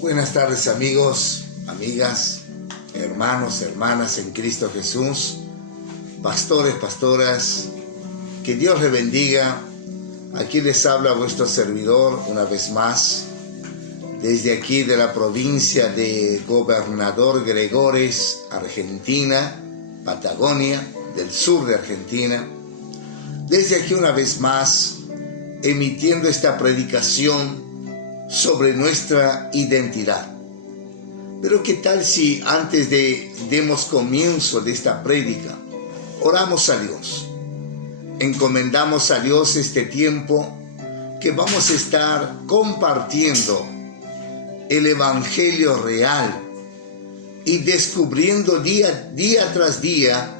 Buenas tardes, amigos, amigas, hermanos, hermanas en Cristo Jesús, pastores, pastoras, que Dios les bendiga. Aquí les habla vuestro servidor una vez más, desde aquí de la provincia de Gobernador Gregores, Argentina, Patagonia, del sur de Argentina. Desde aquí una vez más, emitiendo esta predicación sobre nuestra identidad. Pero ¿qué tal si antes de demos comienzo de esta prédica, oramos a Dios? Encomendamos a Dios este tiempo que vamos a estar compartiendo el Evangelio real y descubriendo día tras día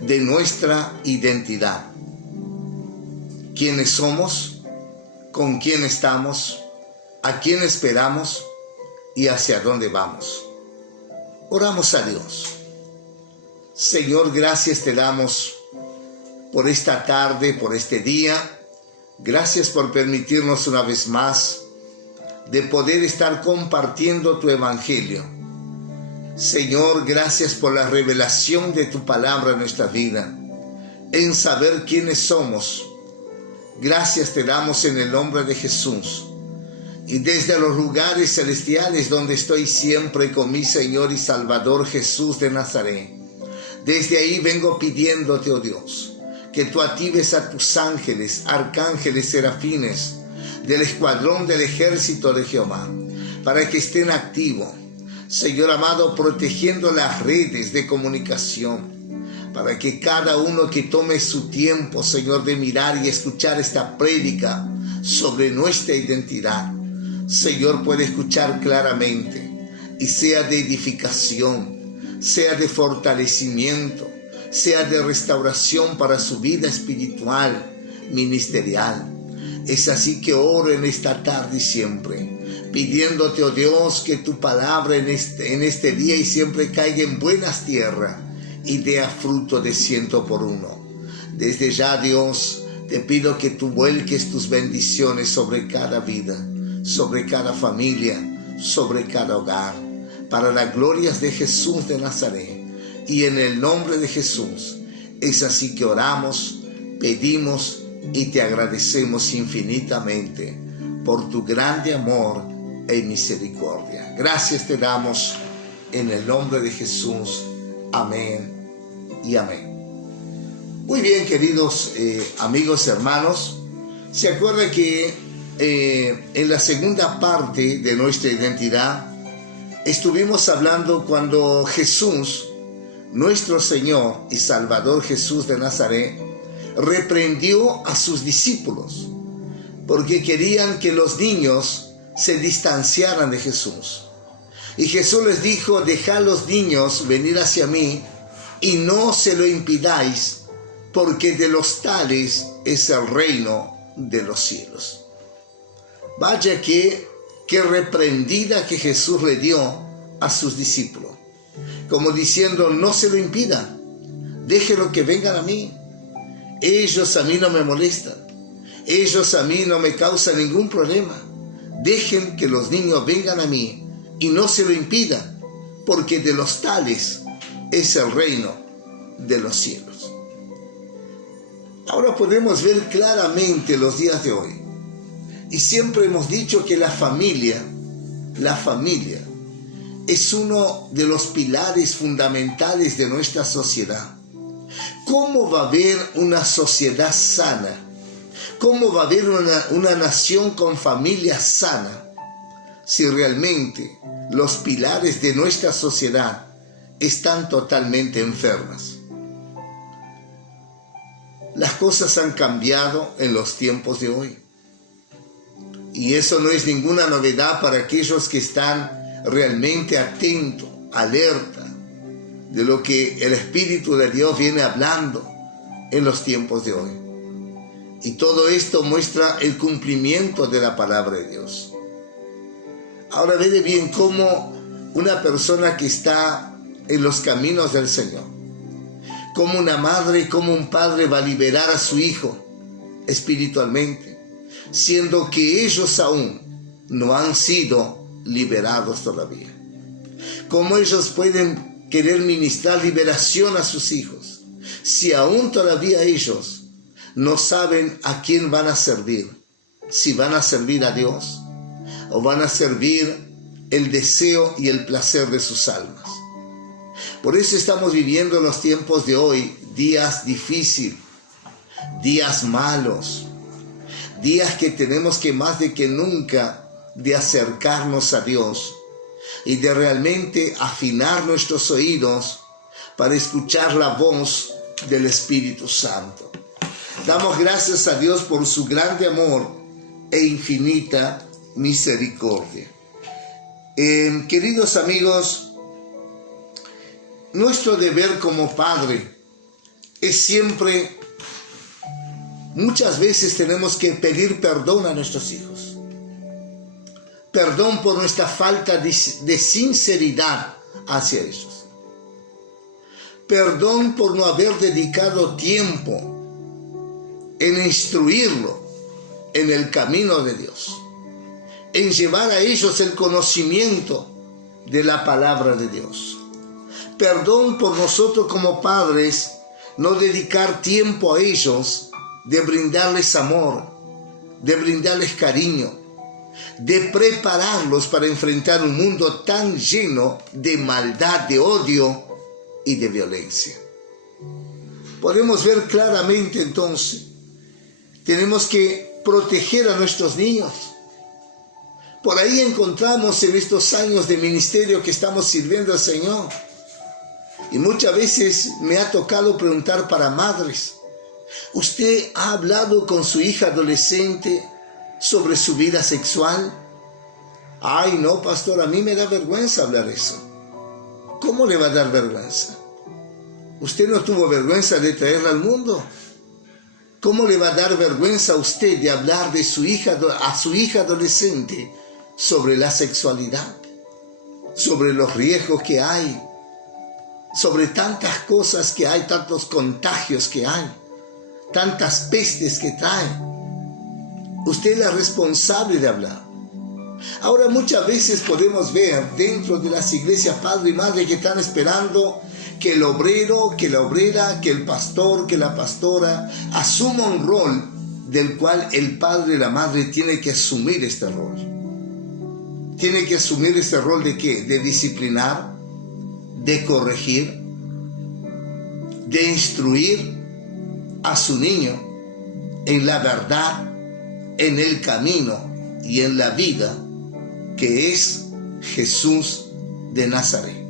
de nuestra identidad. ¿Quiénes somos? ¿Con quién estamos? ¿A quién esperamos? ¿Y hacia dónde vamos? Oramos a Dios. Señor, gracias te damos por esta tarde, por este día. Gracias por permitirnos una vez más de poder estar compartiendo tu Evangelio. Señor, gracias por la revelación de tu palabra en nuestra vida, en saber quiénes somos. Gracias te damos en el nombre de Jesús. Y desde los lugares celestiales donde estoy siempre con mi Señor y Salvador Jesús de Nazaret, desde ahí vengo pidiéndote, oh Dios, que tú actives a tus ángeles, arcángeles, serafines, del escuadrón del ejército de Jehová, para que estén activos, Señor amado, protegiendo las redes de comunicación, para que cada uno que tome su tiempo, Señor, de mirar y escuchar esta prédica sobre nuestra identidad, Señor, puede escuchar claramente y sea de edificación, sea de fortalecimiento, sea de restauración para su vida espiritual, ministerial. Es así que oro en esta tarde y siempre, pidiéndote, oh Dios, que tu palabra en este día y siempre caiga en buenas tierras y dé fruto de 100%. Desde ya, Dios, te pido que tú vuelques tus bendiciones sobre cada vida, sobre cada familia, sobre cada hogar, para las glorias de Jesús de Nazaret. Y en el nombre de Jesús, es así que oramos, pedimos y te agradecemos infinitamente por tu grande amor e misericordia. Gracias te damos en el nombre de Jesús. Amén y amén. Muy bien, queridos amigos, hermanos, ¿se acuerda que en la segunda parte de nuestra identidad estuvimos hablando cuando Jesús, nuestro Señor y Salvador Jesús de Nazaret, reprendió a sus discípulos porque querían que los niños se distanciaran de Jesús? Y Jesús les dijo: dejad los niños venir hacia mí y no se lo impidáis, porque de los tales es el reino de los cielos. Vaya que reprendida que Jesús le dio a sus discípulos, como diciendo: no se lo impida, déjenlo que vengan a mí. Ellos a mí no me molestan, ellos a mí no me causan ningún problema. Dejen que los niños vengan a mí y no se lo impidan, porque de los tales es el reino de los cielos. Ahora podemos ver claramente los días de hoy. Y siempre hemos dicho que la familia es uno de los pilares fundamentales de nuestra sociedad. ¿Cómo va a haber una sociedad sana? ¿Cómo va a haber una nación con familia sana si realmente los pilares de nuestra sociedad están totalmente enfermas? Las cosas han cambiado en los tiempos de hoy. Y eso no es ninguna novedad para aquellos que están realmente atentos, alerta de lo que el Espíritu de Dios viene hablando en los tiempos de hoy. Y todo esto muestra el cumplimiento de la palabra de Dios. Ahora ve bien cómo una persona que está en los caminos del Señor, como una madre, como un padre va a liberar a su hijo espiritualmente, siendo que ellos aún no han sido liberados todavía? ¿Cómo ellos pueden querer ministrar liberación a sus hijos si aún todavía ellos no saben a quién van a servir? Si van a servir a Dios o van a servir el deseo y el placer de sus almas. Por eso estamos viviendo en los tiempos de hoy días difíciles, días malos, días que tenemos que más de que nunca de acercarnos a Dios y de realmente afinar nuestros oídos para escuchar la voz del Espíritu Santo. Damos gracias a Dios por su grande amor e infinita misericordia. Queridos amigos, nuestro deber como padre es siempre, muchas veces tenemos que pedir perdón a nuestros hijos. Perdón por nuestra falta de sinceridad hacia ellos. Perdón por no haber dedicado tiempo en instruirlo en el camino de Dios, en llevar a ellos el conocimiento de la palabra de Dios. Perdón por nosotros como padres no dedicar tiempo a ellos, de brindarles amor, de brindarles cariño, de prepararlos para enfrentar un mundo tan lleno de maldad, de odio y de violencia. Podemos ver claramente entonces, tenemos que proteger a nuestros niños. Por ahí encontramos en estos años de ministerio que estamos sirviendo al Señor. Y muchas veces me ha tocado preguntar para madres, ¿usted ha hablado con su hija adolescente sobre su vida sexual? Ay, no, pastor, a mí me da vergüenza hablar eso. ¿Cómo le va a dar vergüenza? ¿Usted no tuvo vergüenza de traerla al mundo? ¿Cómo le va a dar vergüenza a usted de hablar de a su hija adolescente sobre la sexualidad, sobre los riesgos que hay, sobre tantas cosas que hay, tantos contagios que hay, tantas pestes que trae? Usted es la responsable de hablar. Ahora muchas veces podemos ver dentro de las iglesias padre y madre que están esperando que el obrero, que la obrera, que el pastor, que la pastora asuma un rol del cual el padre y la madre tiene que asumir este rol. Tiene que asumir este rol de ¿qué? De disciplinar, de corregir, de instruir a su niño en la verdad, en el camino y en la vida que es Jesús de Nazaret.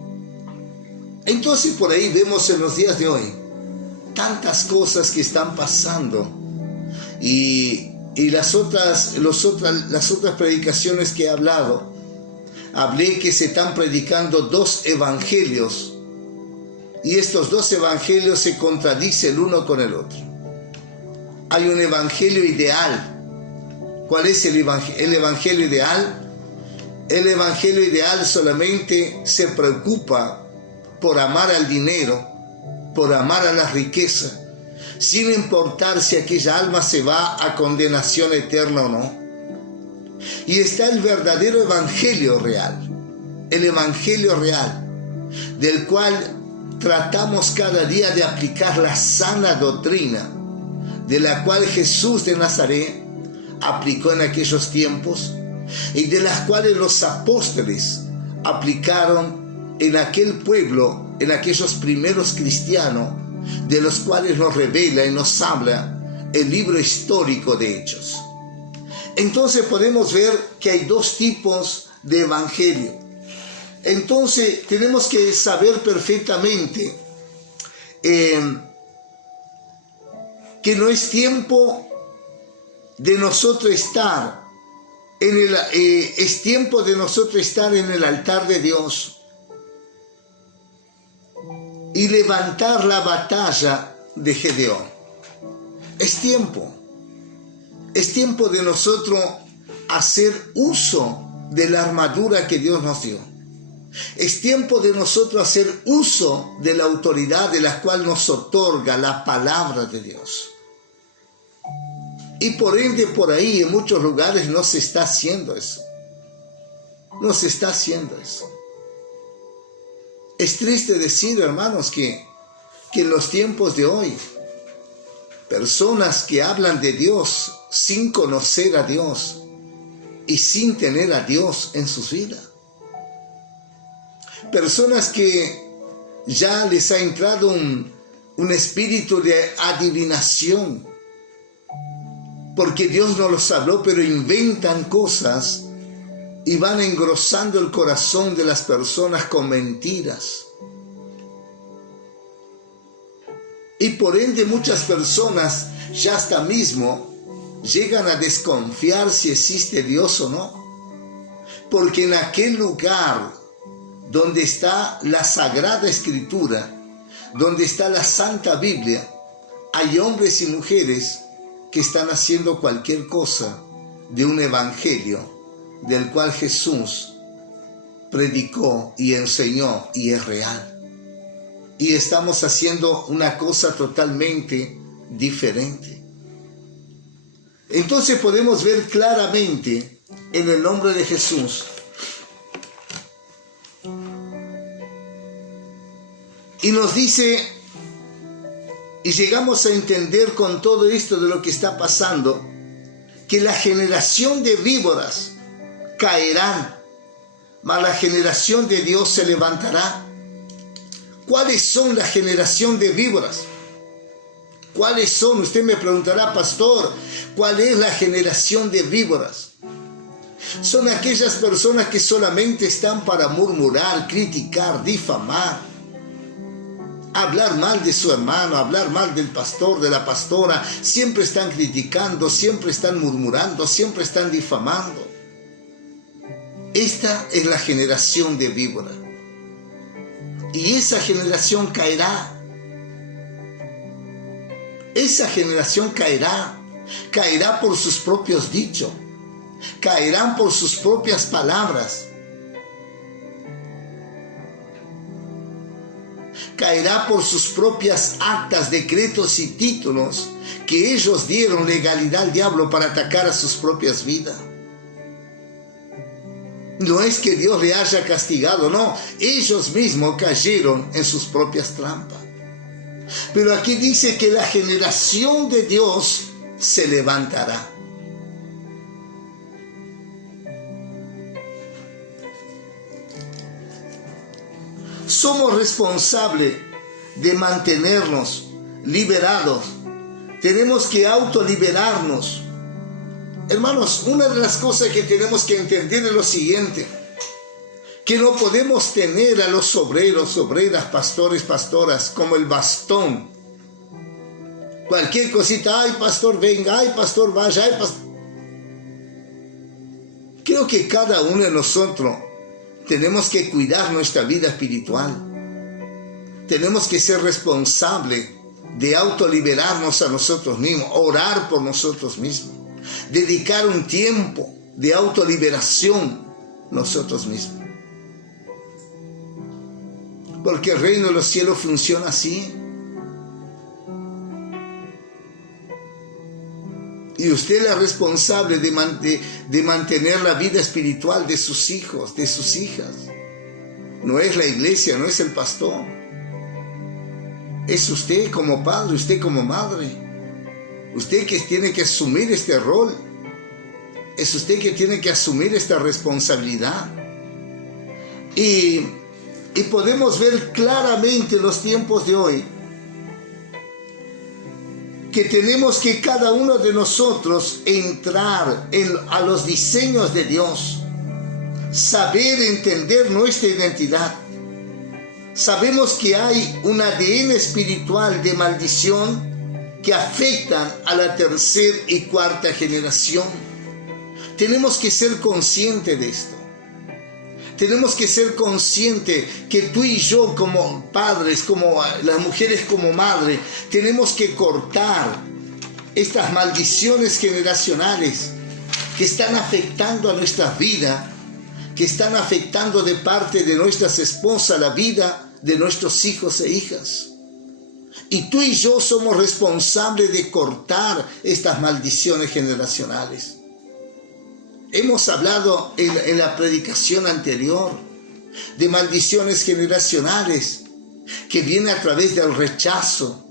Entonces por ahí vemos en los días de hoy tantas cosas que están pasando y las otras predicaciones que he hablado, hablé que se están predicando dos evangelios y estos dos evangelios se contradicen el uno con el otro. Hay un evangelio ideal. ¿Cuál es el evangelio ideal? El evangelio ideal solamente se preocupa por amar al dinero, por amar a la riqueza, sin importar si aquella alma se va a condenación eterna o no. Y está el verdadero evangelio real, el evangelio real, del cual tratamos cada día de aplicar la sana doctrina, de la cual Jesús de Nazaret aplicó en aquellos tiempos y de las cuales los apóstoles aplicaron en aquel pueblo, en aquellos primeros cristianos, de los cuales nos revela y nos habla el libro histórico de Hechos. Entonces podemos ver que hay dos tipos de evangelio. Entonces tenemos que saber perfectamente que no es tiempo de nosotros estar es tiempo de nosotros estar en el altar de Dios y levantar la batalla de Gedeón. Es tiempo de nosotros hacer uso de la armadura que Dios nos dio. Es tiempo de nosotros hacer uso de la autoridad de la cual nos otorga la palabra de Dios. Y por ende, por ahí en muchos lugares no se está haciendo eso. nos está haciendo eso. Es triste decir, hermanos, que en los tiempos de hoy, personas que hablan de Dios sin conocer a Dios y sin tener a Dios en sus vidas. Personas que ya les ha entrado un espíritu de adivinación, porque Dios no los habló, pero inventan cosas y van engrosando el corazón de las personas con mentiras. Y por ende muchas personas ya hasta mismo llegan a desconfiar si existe Dios o no. Porque en aquel lugar donde está la Sagrada Escritura, donde está la Santa Biblia, hay hombres y mujeres que están haciendo cualquier cosa de un evangelio del cual Jesús predicó y enseñó y es real. Y estamos haciendo una cosa totalmente diferente. Entonces podemos ver claramente en el nombre de Jesús y nos dice, y llegamos a entender con todo esto de lo que está pasando, que la generación de víboras caerán, mas la generación de Dios se levantará. ¿Cuáles son la generación de víboras? ¿Cuáles son? Usted me preguntará, pastor, ¿cuál es la generación de víboras? Son aquellas personas que solamente están para murmurar, criticar, difamar, hablar mal de su hermano, hablar mal del pastor, de la pastora. Siempre están criticando, siempre están murmurando, siempre están difamando. Esta es la generación de víboras. Y esa generación caerá. Esa generación caerá. Caerá por sus propios dichos. Caerán por sus propias palabras. Caerá por sus propias actas, decretos y títulos que ellos dieron legalidad al diablo para atacar a sus propias vidas. No es que Dios le haya castigado, no. Ellos mismos cayeron en sus propias trampas. Pero aquí dice que la generación de Dios se levantará. Somos responsables de mantenernos liberados. Tenemos que autoliberarnos. Hermanos, una de las cosas que tenemos que entender es lo siguiente: que no podemos tener a los obreros, obreras, pastores, pastoras como el bastón. Cualquier cosita, ay pastor venga, ay pastor vaya, ay pastor. Creo que cada uno de nosotros tenemos que cuidar nuestra vida espiritual. Tenemos que ser responsables de autoliberarnos a nosotros mismos, orar por nosotros mismos. Dedicar un tiempo de autoliberación nosotros mismos. Porque el reino de los cielos funciona así. Y usted es la responsable de mantener la vida espiritual de sus hijos, de sus hijas. No es la iglesia, no es el pastor. Es usted como padre, usted como madre. Usted que tiene que asumir este rol. Es usted que tiene que asumir esta responsabilidad. Y podemos ver claramente en los tiempos de hoy que tenemos que cada uno de nosotros entrar a los diseños de Dios. Saber entender nuestra identidad. Sabemos que hay un ADN espiritual de maldición que afectan a la tercera y cuarta generación. Tenemos que ser conscientes de esto. Tenemos que ser conscientes que tú y yo como padres, como las mujeres como madres, tenemos que cortar estas maldiciones generacionales que están afectando a nuestras vidas, que están afectando de parte de nuestras esposas la vida de nuestros hijos e hijas. Y tú y yo somos responsables de cortar estas maldiciones generacionales. Hemos hablado en la predicación anterior de maldiciones generacionales que vienen a través del rechazo.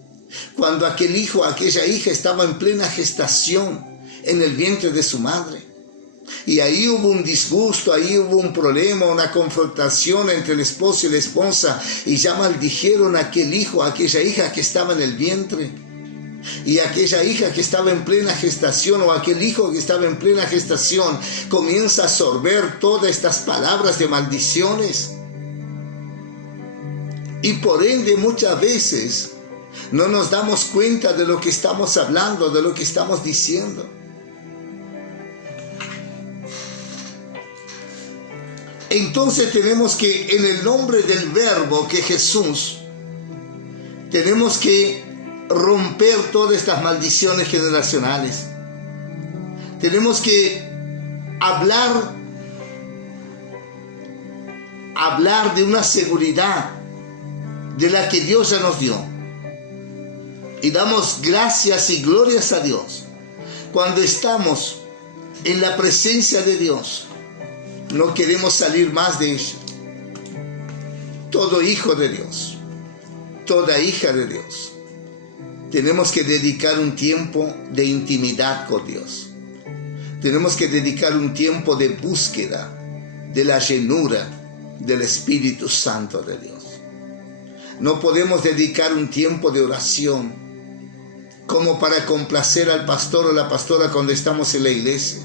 Cuando aquel hijo, aquella hija estaba en plena gestación en el vientre de su madre. Y ahí hubo un disgusto, ahí hubo un problema, una confrontación entre el esposo y la esposa. Y ya maldijeron a aquel hijo, a aquella hija que estaba en el vientre. Y aquella hija que estaba en plena gestación o aquel hijo que estaba en plena gestación comienza a absorber todas estas palabras de maldiciones. Y por ende muchas veces no nos damos cuenta de lo que estamos hablando, de lo que estamos diciendo. Entonces tenemos que, en el nombre del Verbo que Jesús, tenemos que romper todas estas maldiciones generacionales. Tenemos que hablar de una seguridad de la que Dios ya nos dio. Y damos gracias y glorias a Dios cuando estamos en la presencia de Dios. No queremos salir más de ella. Todo hijo de Dios, toda hija de Dios, tenemos que dedicar un tiempo de intimidad con Dios. Tenemos que dedicar un tiempo de búsqueda de la llenura del Espíritu Santo de Dios. No podemos dedicar un tiempo de oración como para complacer al pastor o la pastora cuando estamos en la iglesia.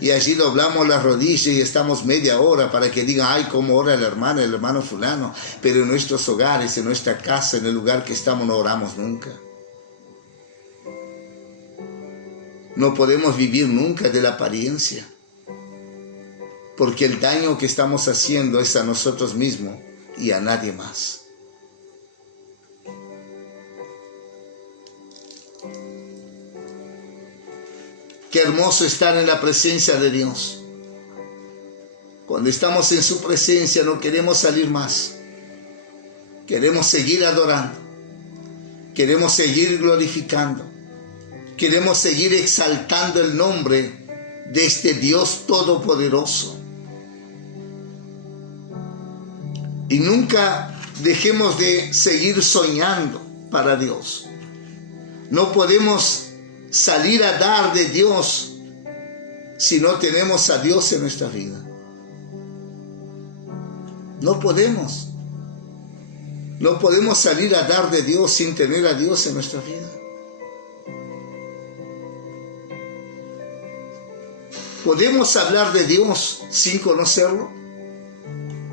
Y allí doblamos la rodilla y estamos media hora para que digan, ay, cómo ora la hermana, el hermano fulano. Pero en nuestros hogares, en nuestra casa, en el lugar que estamos, no oramos nunca. No podemos vivir nunca de la apariencia, porque el daño que estamos haciendo es a nosotros mismos y a nadie más. Qué hermoso estar en la presencia de Dios. Cuando estamos en su presencia no queremos salir más. Queremos seguir adorando. Queremos seguir glorificando. Queremos seguir exaltando el nombre de este Dios todopoderoso. Y nunca dejemos de seguir soñando para Dios. No podemos salir a dar de Dios si no tenemos a Dios en nuestra vida. No podemos. No podemos salir a dar de Dios sin tener a Dios en nuestra vida. ¿Podemos hablar de Dios sin conocerlo?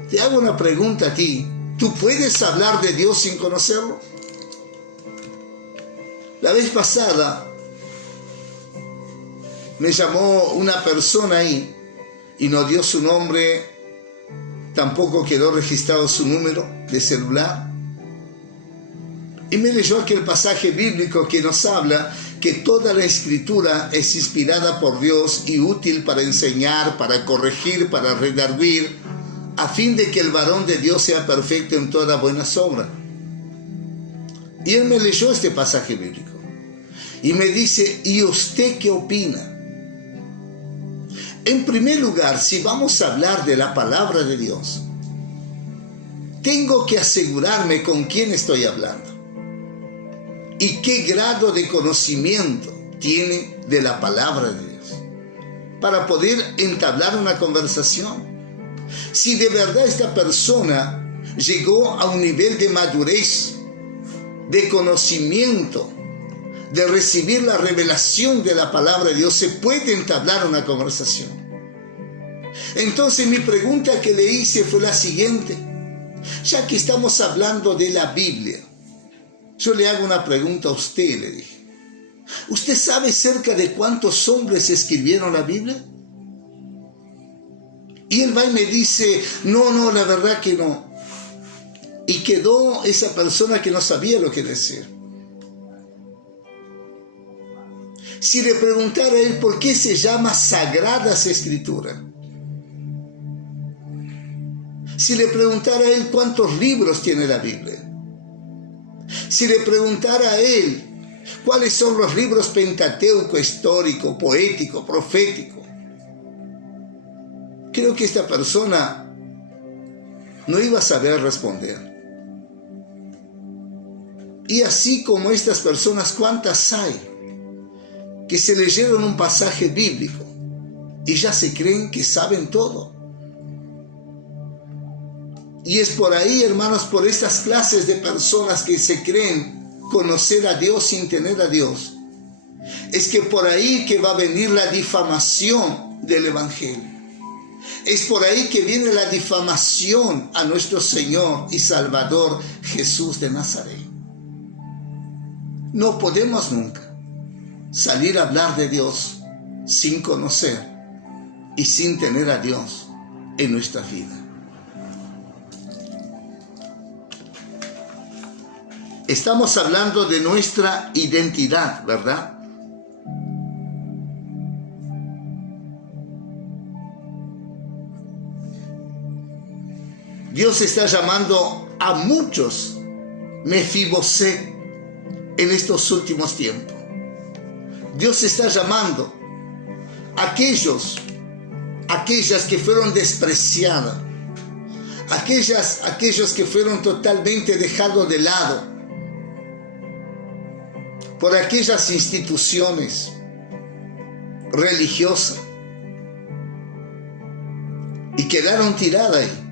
Te hago una pregunta a ti. ¿Tú puedes hablar de Dios sin conocerlo? La vez pasada me llamó una persona ahí y no dio su nombre, tampoco quedó registrado su número de celular. Y me leyó aquel pasaje bíblico que nos habla que toda la escritura es inspirada por Dios y útil para enseñar, para corregir, para redarguir, a fin de que el varón de Dios sea perfecto en toda buena obra. Y él me leyó este pasaje bíblico y me dice, ¿y usted qué opina? En primer lugar, si vamos a hablar de la palabra de Dios, tengo que asegurarme con quién estoy hablando y qué grado de conocimiento tiene de la palabra de Dios para poder entablar una conversación. Si de verdad esta persona llegó a un nivel de madurez, de conocimiento, de recibir la revelación de la palabra de Dios, se puede entablar una conversación. Entonces mi pregunta que le hice fue la siguiente. Ya que estamos hablando de la Biblia, yo le hago una pregunta a usted, le dije. ¿Usted sabe cerca de cuántos hombres escribieron la Biblia? Y él va y me dice, no, la verdad que no. Y quedó esa persona que no sabía lo que decir. Si le preguntara a él por qué se llama Sagradas Escrituras, si le preguntara a él cuántos libros tiene la Biblia, si le preguntara a él cuáles son los libros Pentateuco, histórico, poético, profético, creo que esta persona no iba a saber responder. Y así como estas personas, ¿cuántas hay que se leyeron un pasaje bíblico y ya se creen que saben todo? Y es por ahí, hermanos, por estas clases de personas que se creen conocer a Dios sin tener a Dios, es que por ahí que va a venir la difamación del Evangelio. Es por ahí que viene la difamación a nuestro Señor y Salvador Jesús de Nazaret. No podemos nunca salir a hablar de Dios sin conocer y sin tener a Dios en nuestra vida. Estamos hablando de nuestra identidad, ¿verdad? Dios está llamando a muchos Mefiboset en estos últimos tiempos. Dios está llamando a aquellas que fueron despreciadas, aquellos que fueron totalmente dejados de lado por aquellas instituciones religiosas y quedaron tiradas ahí.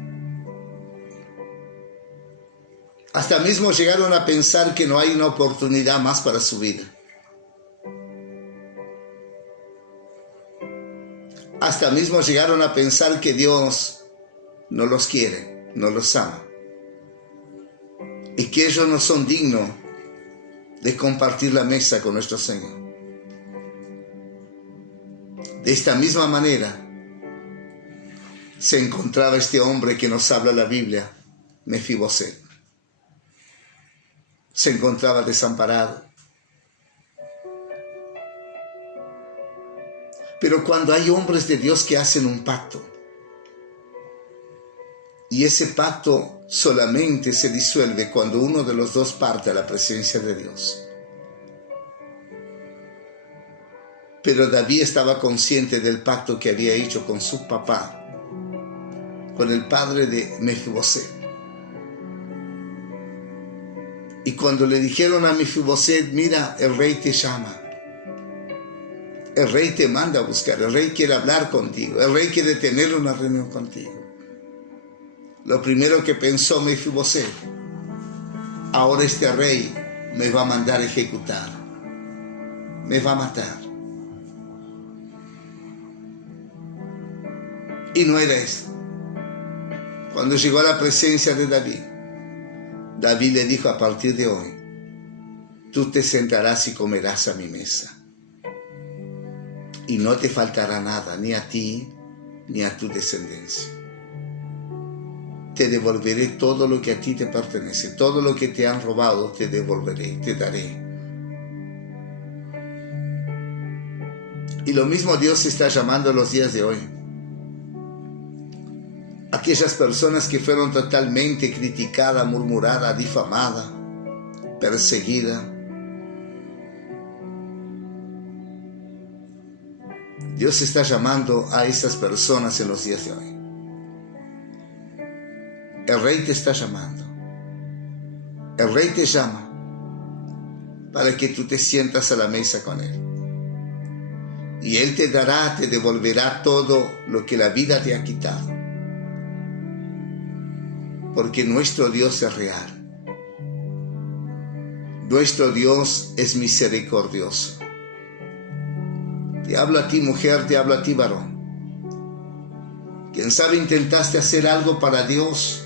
Hasta mismo llegaron a pensar que no hay una oportunidad más para su vida. Hasta mismo llegaron a pensar que Dios no los quiere, no los ama, y que ellos no son dignos de compartir la mesa con nuestro Señor. De esta misma manera se encontraba este hombre que nos habla la Biblia, Mefiboset. Se encontraba desamparado. Pero cuando hay hombres de Dios que hacen un pacto, y ese pacto solamente se disuelve cuando uno de los dos parte a la presencia de Dios. Pero David estaba consciente del pacto que había hecho con su papá, con el padre de Mefiboset. Y cuando le dijeron a Mefiboset, mira, el rey te llama, el rey te manda a buscar, el rey quiere hablar contigo, el rey quiere tener una reunión contigo. Lo primero que pensó Mefiboset, ahora este rey me va a mandar a ejecutar, me va a matar. Y no era eso. Cuando llegó a la presencia de David, David le dijo, a partir de hoy, tú te sentarás y comerás a mi mesa. Y no te faltará nada, ni a ti, ni a tu descendencia. Te devolveré todo lo que a ti te pertenece, todo lo que te han robado te devolveré, te daré. Y lo mismo Dios está llamando los días de hoy. Aquellas personas que fueron totalmente criticadas, murmuradas, difamadas, perseguidas. Dios está llamando a esas personas en los días de hoy. El rey te está llamando. El rey te llama para que tú te sientas a la mesa con él. Y él te dará, te devolverá todo lo que la vida te ha quitado. Porque nuestro Dios es real. Nuestro Dios es misericordioso. Te hablo a ti, mujer, te hablo a ti, varón. Quién sabe, intentaste hacer algo para Dios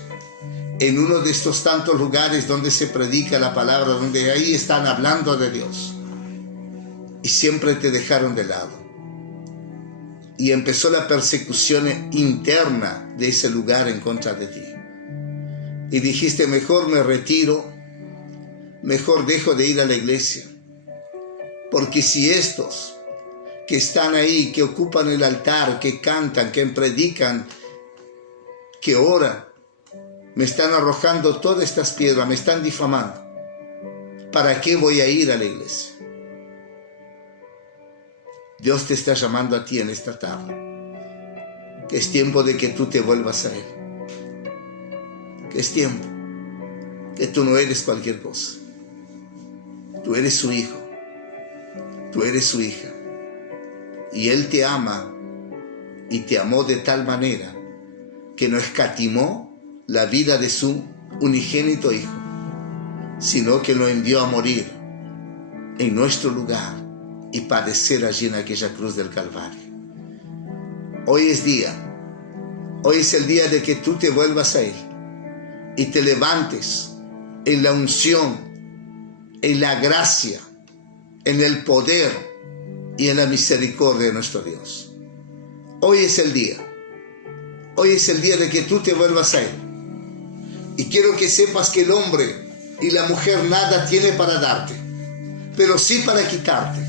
en uno de estos tantos lugares donde se predica la palabra, donde ahí están hablando de Dios, y siempre te dejaron de lado. Y empezó la persecución interna de ese lugar en contra de ti. Y dijiste, mejor me retiro, mejor dejo de ir a la iglesia. Porque si estos que están ahí, que ocupan el altar, que cantan, que predican, que oran, me están arrojando todas estas piedras, me están difamando, ¿para qué voy a ir a la iglesia? Dios te está llamando a ti en esta tarde, que es tiempo de que tú te vuelvas a Él. Que es tiempo, que tú no eres cualquier cosa. Tú eres su hijo, tú eres su hija. Y Él te ama y te amó de tal manera que no escatimó la vida de su unigénito hijo, sino que lo envió a morir en nuestro lugar y padecer allí en aquella cruz del Calvario. Hoy es día, hoy es el día de que tú te vuelvas a Él y te levantes en la unción, en la gracia, en el poder y en la misericordia de nuestro Dios. Hoy es el día. Hoy es el día de que tú te vuelvas a Él. Y quiero que sepas que el hombre y la mujer nada tiene para darte, pero sí para quitarte.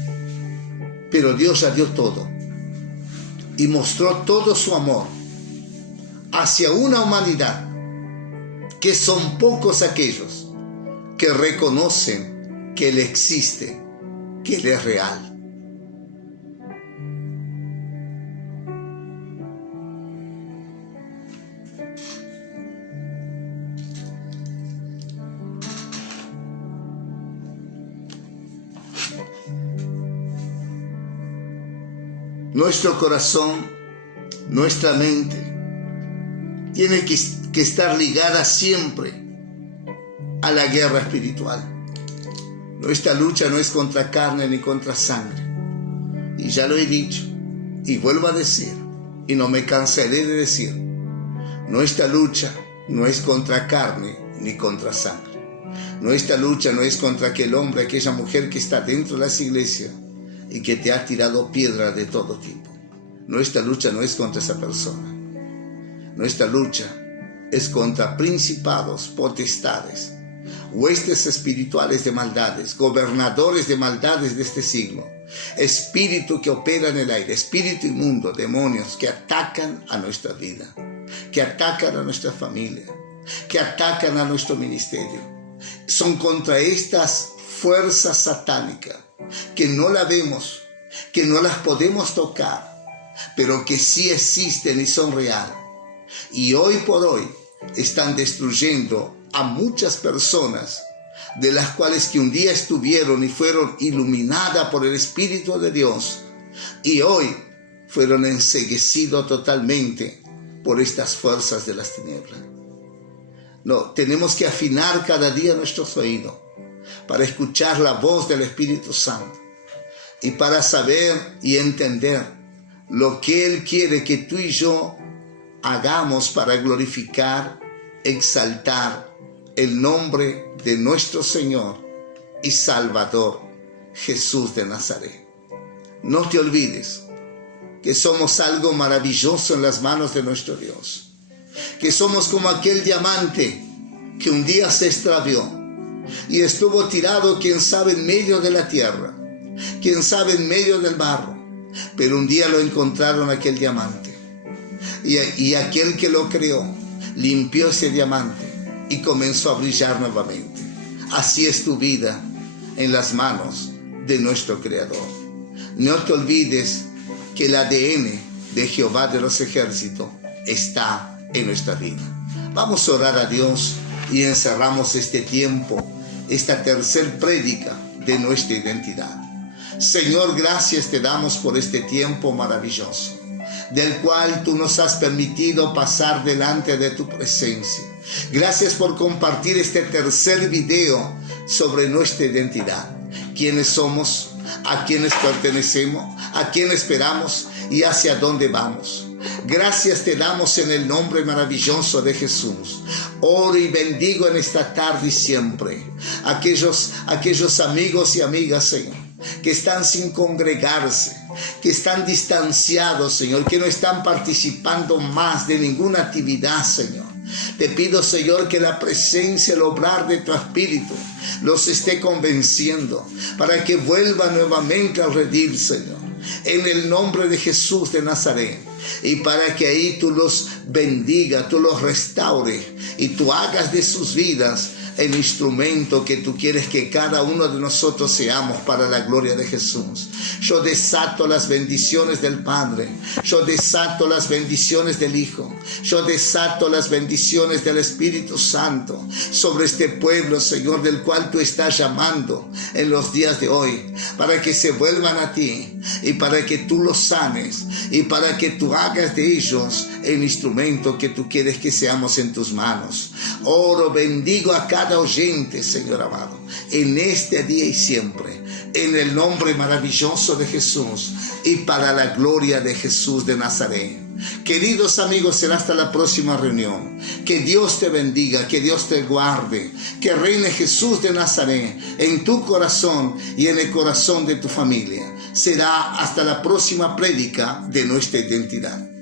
Pero Dios ya dio todo y mostró todo su amor hacia una humanidad que son pocos aquellos que reconocen que Él existe, que Él es real. Nuestro corazón, nuestra mente, tiene que estar ligada siempre a la guerra espiritual. Nuestra lucha no es contra carne ni contra sangre. Y ya lo he dicho, y vuelvo a decir, y no me cansaré de decir, nuestra lucha no es contra carne ni contra sangre. Nuestra lucha no es contra aquel hombre, aquella mujer que está dentro de las iglesias y que te ha tirado piedra de todo tipo. Nuestra lucha no es contra esa persona. Nuestra lucha es contra principados, potestades, huestes espirituales de maldades, gobernadores de maldades de este siglo, espíritu que opera en el aire, espíritu inmundo, demonios que atacan a nuestra vida, que atacan a nuestra familia, que atacan a nuestro ministerio. Son contra estas fuerzas satánicas que no la vemos, que no las podemos tocar, pero que sí existen y son reales. Y hoy por hoy están destruyendo a muchas personas, de las cuales que un día estuvieron y fueron iluminadas por el Espíritu de Dios, y hoy fueron enceguecidos totalmente por estas fuerzas de las tinieblas. No, tenemos que afinar cada día nuestros oídos para escuchar la voz del Espíritu Santo y para saber y entender lo que Él quiere que tú y yo hagamos para glorificar, exaltar el nombre de nuestro Señor y Salvador, Jesús de Nazaret. No te olvides que somos algo maravilloso en las manos de nuestro Dios, que somos como aquel diamante que un día se extravió y estuvo tirado, quién sabe, en medio de la tierra, quién sabe, en medio del barro, pero un día lo encontraron aquel diamante, y aquel que lo creó limpió ese diamante y comenzó a brillar nuevamente. Así es tu vida en las manos de nuestro Creador. No te olvides que el ADN de Jehová de los ejércitos está en nuestra vida. Vamos a orar a Dios y encerramos este tiempo, esta tercer prédica de nuestra identidad. Señor, gracias te damos por este tiempo maravilloso, del cual tú nos has permitido pasar delante de tu presencia. Gracias por compartir este tercer video sobre nuestra identidad. ¿Quiénes somos? ¿A quiénes pertenecemos? ¿A quién esperamos? ¿Y hacia dónde vamos? Gracias te damos en el nombre maravilloso de Jesús. Oro y bendigo en esta tarde y siempre aquellos amigos y amigas, Señor, que están sin congregarse, que están distanciados, Señor, que no están participando más de ninguna actividad, Señor. Te pido, Señor, que la presencia, el obrar de tu Espíritu los esté convenciendo para que vuelvan nuevamente al redil, Señor, en el nombre de Jesús de Nazaret, y para que ahí tú los bendiga, tú los restaures y tú hagas de sus vidas el instrumento que tú quieres que cada uno de nosotros seamos para la gloria de Jesús. Yo desato las bendiciones del Padre, yo desato las bendiciones del Hijo, yo desato las bendiciones del Espíritu Santo sobre este pueblo, Señor, del cual tú estás llamando en los días de hoy, para que se vuelvan a ti y para que tú los sanes y para que tú hagas de ellos el instrumento que tú quieres que seamos en tus manos. Oro, bendigo a cada oyente, Señor amado, en este día y siempre, en el nombre maravilloso de Jesús y para la gloria de Jesús de Nazaret. Queridos amigos, será hasta la próxima reunión. Que Dios te bendiga, que Dios te guarde, que reine Jesús de Nazaret en tu corazón y en el corazón de tu familia. Será hasta la próxima prédica de nuestra identidad.